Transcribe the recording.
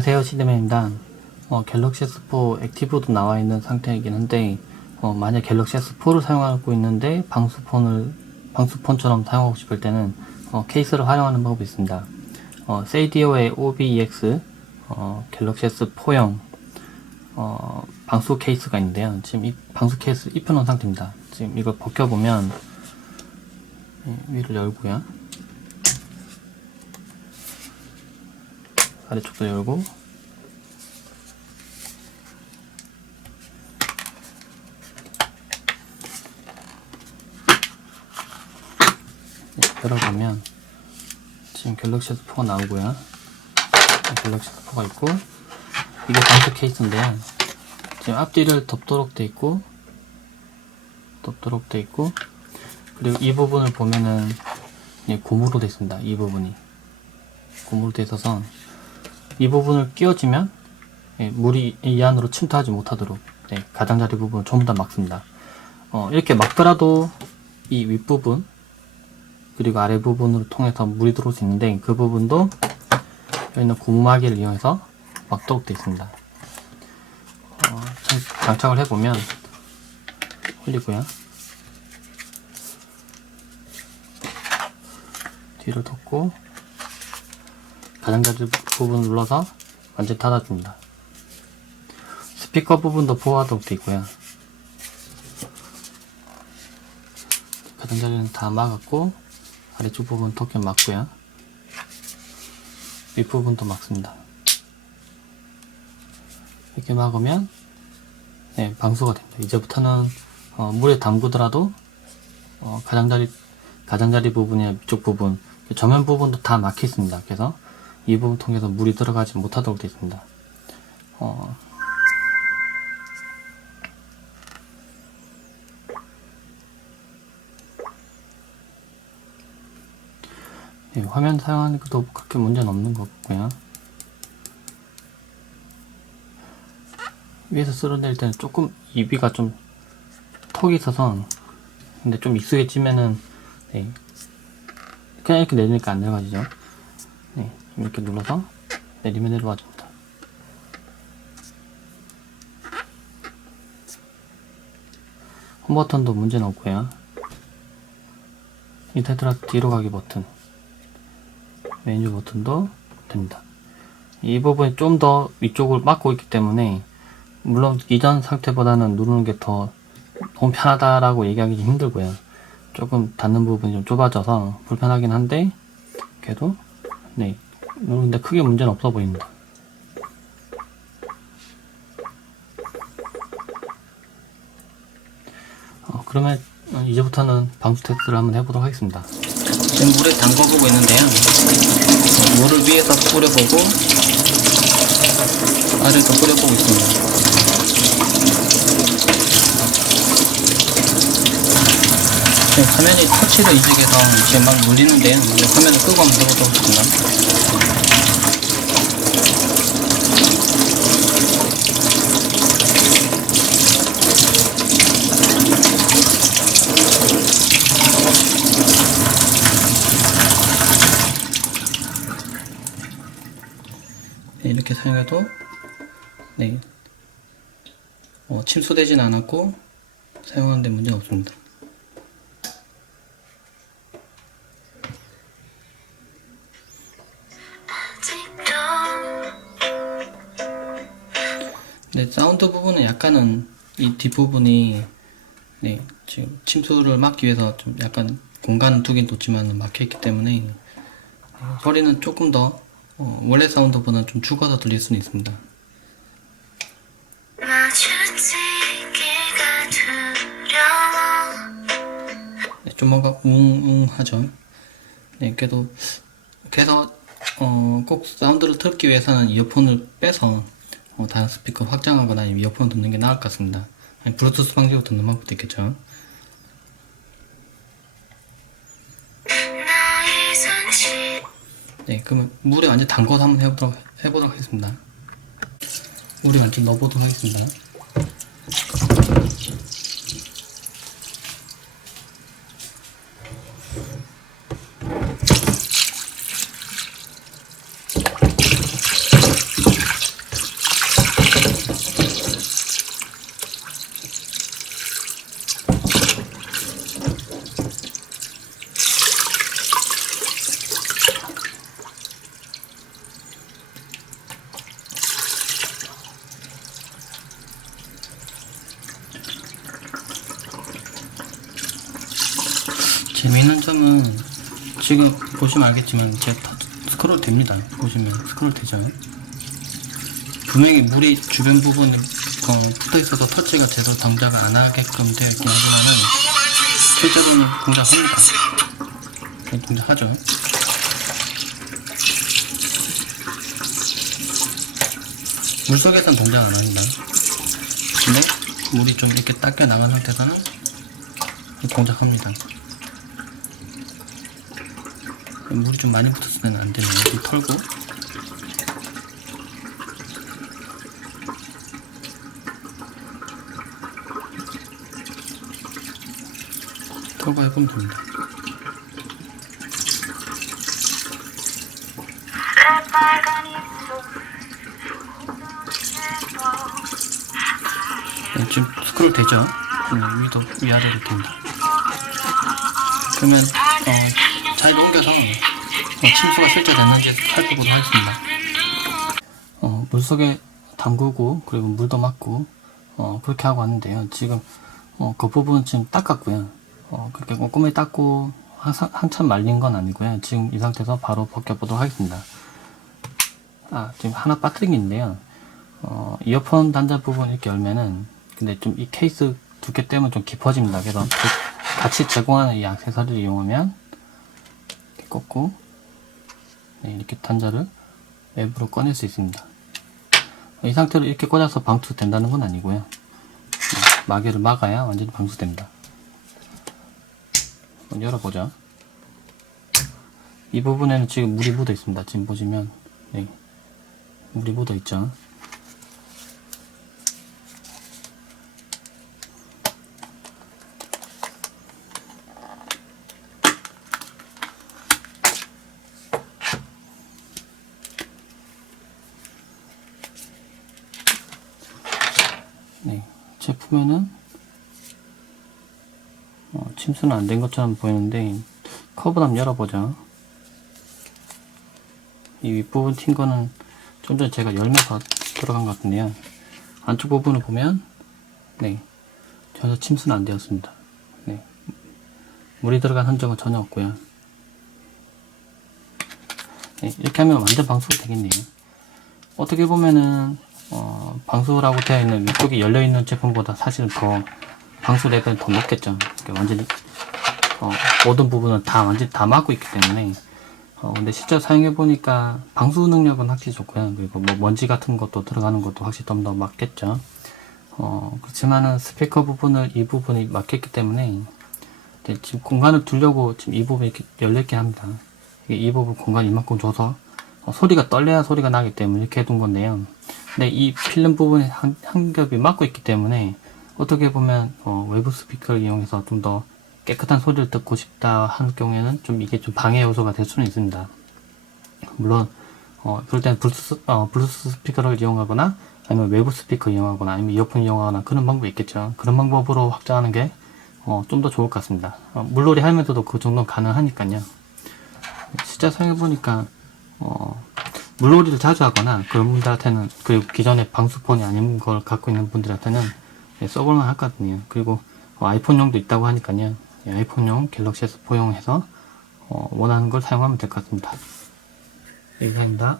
안녕하세요 시드맨입니다. 어, 갤럭시 S4 액티브도 나와 있는 상태이긴 한데 어, 만약 갤럭시 S4를 사용하고 있는데 방수폰을 방수폰처럼 사용하고 싶을 때는 어, 케이스를 활용하는 방법이 있습니다. 어, 세이디오의 OBEX 어, 갤럭시 S4형 어, 방수 케이스가 있는데요. 지금 이 방수 케이스 입혀놓은 상태입니다. 지금 이걸 벗겨보면 예, 위를 열고요 아래쪽도 열고. 네, 열어보면 지금 갤럭시 S4가 나오고요 갤럭시 S4가 있고. 이게 방수 케이스인데요 지금 앞뒤를 덮도록 돼 있고 덮도록 돼 있고. 그리고 이 부분을 보면은 예, 고무로 돼 있습니다. 이 부분이. 고무로 돼 있어서 이 부분을 끼워주면 예, 물이 이 안으로 침투하지 못하도록 네, 가장자리 부분을 전부 다 막습니다. 어, 이렇게 막더라도 이 윗부분 그리고 아래 부분을 통해서 물이 들어올 수 있는데 그 부분도 여기 있는 고무마개를 이용해서 막도록 되어 있습니다. 어, 장- 장착을 해보면 올리고요. 뒤를 덮고 가장자리 부분 눌러서 완전히 닫아줍니다. 스피커 부분도 보호하도록 되어 있고요. 가장자리는 다 막았고 아래쪽 부분 도끼 막고요. 윗부분도 막습니다. 이렇게 막으면 네, 방수가 됩니다. 이제부터는 어, 물에 담그더라도 어, 가장자리 가장자리 부분이나 위쪽 부분 전면 부분도 다 막혀 있습니다. 그래서 이 부분 통해서 물이 들어가지 못하도록 되어 있습니다. 어, 네, 화면 사용하는 것도 그렇게 문제는 없는 것 같고요. 위에서 쓸어낼 때는 조금 입이가 좀 턱이 있어서 근데 좀 익숙해지면은 네, 그냥 이렇게 내리니까 안 내려가지죠. 네, 이렇게 눌러서 내리면 내려와 줍니다. 홈 버튼도 문제는 없고요. 이 테트라 뒤로 가기 버튼, 메뉴 버튼도 됩니다. 이 부분이 좀 더 위쪽을 막고 있기 때문에 물론 이전 상태보다는 누르는 게 더 너무 편하다라고 얘기하기 좀 힘들고요. 조금 닿는 부분이 좀 좁아져서 불편하긴 한데 그래도 네 누르는데 크게 문제는 없어 보입니다. 어, 그러면 어, 이제부터는 방수 테스트를 한번 해보도록 하겠습니다. 지금 물에 담궈보고 있는데요. 어, 물을 위에서 뿌려보고 아래도 뿌려보고 있습니다. 지금 화면이 터치도 이직해서 지금 막 눌리는데요. 이제 화면을 끄고 한번 해보도록 하겠습니다. 네, 이렇게 사용 해도 네 어, 침수되진 않았고 사용하는데 문제는 없습니다. 네, 사운드 부분은 약간은 이 뒷부분이 네, 지금 침수를 막기 위해서 좀 약간 공간은 두긴 뒀지만 막혀있기 때문에 네, 소리는 조금 더 어, 원래 사운드보다는 좀 죽어서 들릴 수는 있습니다. 네, 좀 뭔가 웅웅하죠. 네, 그래도 그래서 어, 꼭 사운드를 듣기 위해서는 이어폰을 빼서 어, 다른 스피커 확장하거나 아니면 이어폰 듣는 게 나을 것 같습니다. 아니, 블루투스 방식으로 듣는 방법도 있겠죠. 네, 그러면 물에 완전 담궈서 한번 해보도록, 해보도록 하겠습니다. 물에 완전 넣어보도록 하겠습니다. 재미있는 점은 지금 보시면 알겠지만 터- 스크롤 됩니다. 보시면 스크롤 되죠. 분명히 물이 주변 부분에 어, 붙어 있어서 터치가 제대로 동작을 안 하게끔 되어 있긴 하지만은 실제로는 동작합니다. 네, 동작하죠. 물속에서는 동작을 안 합니다. 근데 물이 좀 이렇게 닦여 나간 상태에서는 동작합니다. 물이 좀 많이 때는 안 되는 여기 털고 털고 해보면 됩니다. 네, 지금 스크롤 되죠? 음, 위도 위아래로 됩니다. 그러면 어, 잘 옮겨서 어, 침수가 실제 됐는지 살펴보도록 하겠습니다. 어, 물속에 담그고 그리고 물도 맞고 어, 그렇게 하고 왔는데요. 지금 어, 그 부분 지금 닦았고요. 어, 그렇게 꼼꼼히 닦고 한, 한참 말린 건 아니고요. 지금 이 상태에서 바로 벗겨보도록 하겠습니다. 아, 지금 하나 빠뜨린 게 있는데요. 어, 이어폰 단자 부분 이렇게 열면은 근데 좀 이 케이스 두께 때문에 좀 깊어집니다. 그래서 그 같이 제공하는 이 액세서리를 이용하면 꽂고 네, 이렇게 단자를 외부로 꺼낼 수 있습니다. 이 상태로 이렇게 꽂아서 방수된다는 건 아니고요. 네, 마개를 막아야 완전히 방수됩니다. 한번 열어보죠. 이 부분에는 지금 물이 묻어 있습니다. 지금 보시면 네, 물이 묻어 있죠. 네, 제품에는 어, 침수는 안 된 것처럼 보이는데 커브를 한번 열어보죠. 이 윗부분 튄 거는 좀 전에 제가 열면서 들어간 것 같은데요. 안쪽 부분을 보면 네, 전혀 침수는 안 되었습니다. 네, 물이 들어간 흔적은 전혀 없고요. 네, 이렇게 하면 완전 방수가 되겠네요. 어떻게 보면은 어, 방수라고 되어 있는 위쪽이 열려 있는 제품보다 사실은 더 방수 레벨은 더 높겠죠. 완전히 어, 모든 부분은 다 완전히 다 막고 있기 때문에 어, 근데 실제로 사용해 보니까 방수 능력은 확실히 좋고요. 그리고 뭐 먼지 같은 것도 들어가는 것도 확실히 좀 더 맞겠죠. 어, 그렇지만은 스피커 부분을 이 부분이 막혔기 때문에 지금 공간을 두려고 지금 이 부분이 이렇게 열렸긴 합니다. 이 부분 공간 이만큼 줘서 어, 소리가 떨려야 소리가 나기 때문에 이렇게 해둔 건데요. 근데 이 필름 부분에 한, 한 겹이 막고 있기 때문에 어떻게 보면 어, 외부 스피커를 이용해서 좀 더 깨끗한 소리를 듣고 싶다 하는 경우에는 좀 이게 좀 방해 요소가 될 수는 있습니다. 물론 어, 그럴 때는 블루투스, 어, 블루투스 스피커를 이용하거나 아니면 외부 스피커 이용하거나 아니면 이어폰 이용하거나 그런 방법이 있겠죠. 그런 방법으로 확장하는 게 어, 좀 더 좋을 것 같습니다. 어, 물놀이 하면서도 그 정도는 가능하니까요. 실제 사용해보니까 어, 물놀이를 자주 하거나 그런 분들한테는 그리고 기존에 방수폰이 아닌 걸 갖고 있는 분들한테는 예, 써볼만 할 것 같네요. 그리고 어, 아이폰용도 있다고 하니까요. 예, 아이폰용 갤럭시 S4용 해서 어, 원하는 걸 사용하면 될 것 같습니다. 이상입니다.